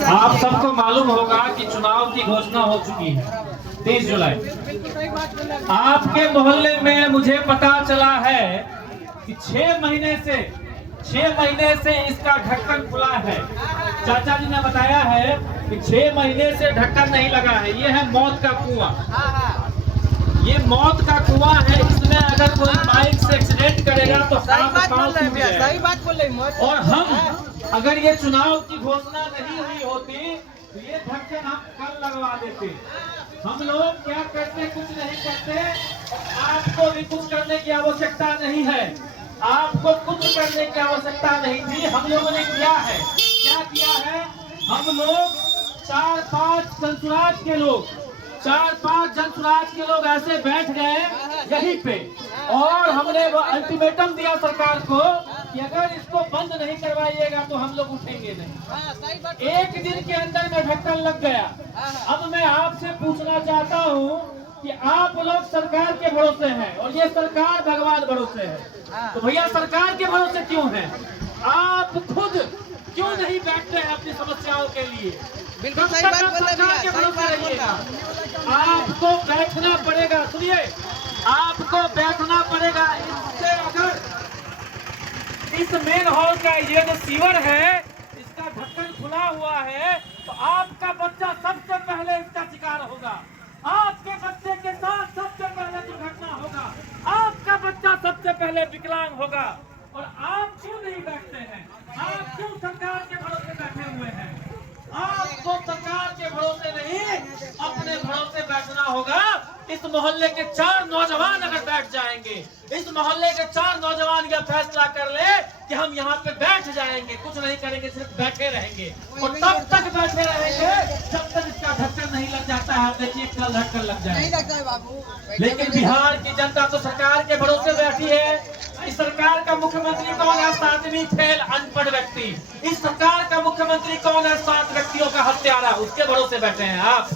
आप सबको मालूम होगा कि चुनाव की घोषणा हो चुकी है 30 जुलाई। आपके मोहल्ले में मुझे पता चला है कि 6 महीने से इसका ढक्कन खुला है। चाचा जी ने बताया है कि 6 महीने से ढक्कन नहीं लगा है। ये है मौत का कुआं, ये मौत का कुआं है। इसमें अगर कोई बाइक से एक्सीडेंट करेगा तो सही बात बोल रहे। और हम अगर ये चुनाव की घोषणा नहीं हुई होती तो ये ढक्कन हम कल लगवा देते। हम लोग क्या करते, कुछ नहीं करते। आपको भी कुछ करने की आवश्यकता नहीं है, आपको कुछ करने की आवश्यकता नहीं थी। हम लोगों ने किया है, क्या किया है? हम लोग 4-5 जनसुराज के लोग ऐसे बैठ गए यहीं पे और हमने वो अल्टीमेटम दिया सरकार को कि अगर इसको बंद नहीं करवाइएगा तो हम लोग उठेंगे नहीं। एक दिन के अंदर में ढक्कन लग गया। अब मैं आपसे पूछना चाहता हूँ कि आप लोग सरकार के भरोसे हैं और ये सरकार भगवान भरोसे है, तो भैया सरकार के भरोसे क्यों हैं? आप खुद क्यों नहीं बैठते हैं अपनी समस्याओं के लिए? बिल्कुल सही बात बोल रहे हैं। आपको बैठना पड़ेगा, सुनिए, आपको बैठना पड़ेगा। इससे अगर इस मेन हॉल का ये जो सीवर है इसका ढक्कन खुला हुआ है तो आपका बच्चा सबसे पहले इसका शिकार होगा, आपके बच्चे के साथ सबसे पहले दुर्घटना होगा, आपका बच्चा सबसे पहले विकलांग होगा। और आप क्यों नहीं बैठते हैं? आप क्यों सरकार के भरोसे बैठे हुए हैं? आपको सरकार के भरोसे नहीं अपने भरोसे बैठना होगा। इस मोहल्ले के 4 नौजवान अगर बैठ जाएंगे, इस मोहल्ले के 4 नौजवान यह फैसला कर ले कि हम यहाँ पे बैठ जाएंगे, कुछ नहीं करेंगे, सिर्फ बैठे रहेंगे और तब तक बैठे रहेंगे जब तक इसका ढक्कन नहीं लग जाता है। देखिए कल ढक्कन लग जाएगा। लेकिन बिहार की जनता तो सरकार के भरोसे बैठी है। इस सरकार का मुख्यमंत्री कौन है? 7वीं फेल अनपढ़ व्यक्ति। इस सरकार का मुख्यमंत्री कौन है? 7 व्यक्तियों का हत्यारा, उसके भरोसे बैठे हैं आप।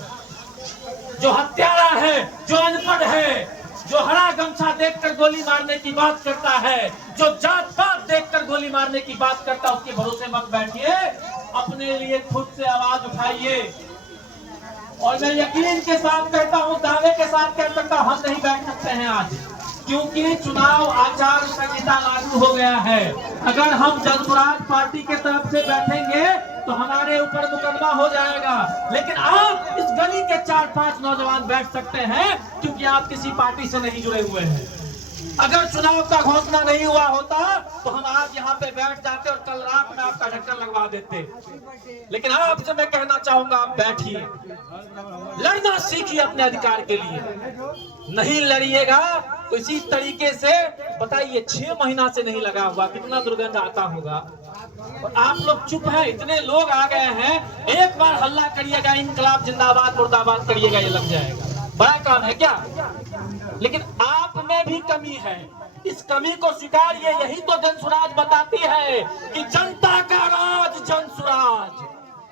जो हत्यारा है, जो अनपढ़ है, जो हरा गमछा देखकर गोली मारने की बात करता है, जो जात पात देखकर गोली मारने की बात करता है, उसके भरोसे मत बैठिए। अपने लिए खुद से आवाज उठाइए। और मैं यकीन के साथ कहता हूं, दावे के साथ कह सकता हूं, हम नहीं बैठ सकते हैं आज, क्योंकि चुनाव आचार संहिता लागू हो गया है। अगर हम जनसुराज पार्टी के तरफ से बैठेंगे तो हमारे ऊपर मुकदमा हो जाएगा। लेकिन आप इस गली के 4-5 नौजवान बैठ सकते हैं क्योंकि आप किसी पार्टी से नहीं जुड़े हुए हैं। अगर चुनाव का घोषणा नहीं हुआ होता तो हम आज यहाँ पे बैठ जाते और कल रात में आपका ढक्कन लगवा देते। लेकिन आपसे मैं कहना चाहूंगा, आप बैठिए, लड़ना सीखिए अपने अधिकार के लिए। नहीं लड़िएगा तो इसी तरीके से बताइए 6 महीना से नहीं लगा हुआ, कितना दुर्गंध आता होगा। और आप लोग चुप हैं, इतने लोग आ गए हैं, एक बार हल्ला करिएगा, इनकलाब जिंदाबाद मुर्दाबाद करिएगा, ये लग जाएगा। बड़ा काम है क्या? लेकिन आप में भी कमी है, इस कमी को स्वीकारिए। यही तो जनसुराज बताती है कि जनता का राज जनसुराज।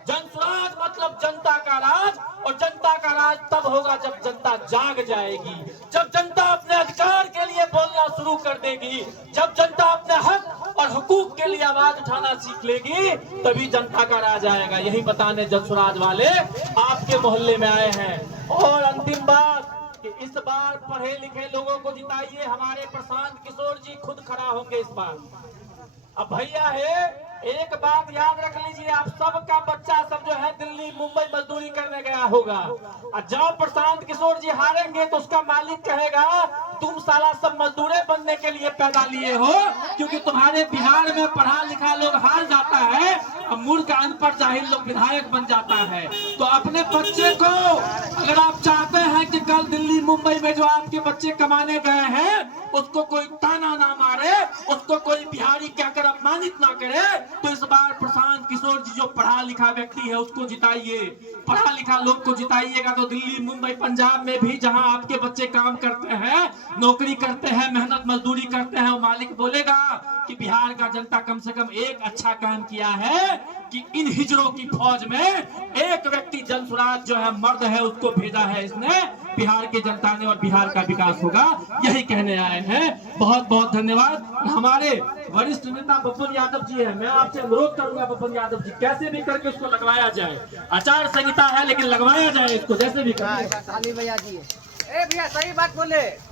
जनसुराज मतलब जनता का राज, और जनता का राज तब होगा जब जनता जाग जाएगी, जब जनता अपने अधिकार के लिए बोलना शुरू कर देगी, जब जनता अपने हक और हुकूक के लिए आवाज उठाना सीख लेगी, तभी जनता का राज आएगा। यही बताने जनसुराज वाले आपके मोहल्ले में आए हैं। और अंतिम बात कि इस बार पढ़े लिखे लोगों को जिताइए। हमारे प्रशांत किशोर जी खुद खड़ा होंगे इस बार। अब भैया है, एक बात याद रख लीजिए, आप सबका बच्चा सब जो है दिल्ली मुंबई मजदूरी करने गया होगा, और जब प्रशांत किशोर जी हारेंगे तो उसका मालिक कहेगा तुम साला सब मजदूरे बनने के लिए पैदा लिए हो, क्योंकि तुम्हारे बिहार में पढ़ा लिखा लोग हार जाता है और मूर्ख अनपढ़ जाहिल लोग विधायक बन जाता है। तो अपने बच्चे को अगर आप चाहते हैं कि कल दिल्ली मुंबई में जो आपके बच्चे कमाने गए हैं उसको कोई ताना ना मारे, उसको कोई बिहारी कहकर अपमानित ना करे, तो इस बार प्रशांत किशोर जी जो पढ़ा लिखा व्यक्ति है उसको जिताइए। पढ़ा लिखा लोग को जिताइएगा तो दिल्ली मुंबई पंजाब में भी जहां आपके बच्चे काम करते हैं, नौकरी करते हैं, मेहनत मजदूरी करते हैं, वो मालिक बोलेगा कि बिहार का जनता कम से कम एक अच्छा काम किया है कि इन हिजड़ों की फौज में एक व्यक्ति जनसुराज जो है मर्द है उसको भेजा है इसने, बिहार के जनता ने और बिहार का विकास होगा, यही कहने आए हैं। बहुत बहुत धन्यवाद। हमारे वरिष्ठ नेता बब्बन यादव जी है, मैं आपसे अनुरोध करूंगा बब्बन यादव जी, कैसे भी करके उसको लगवाया जाए। आचार संहिता है लेकिन लगवाया जाए इसको जैसे भी करके। भैया जी, ए भैया सही बात बोले।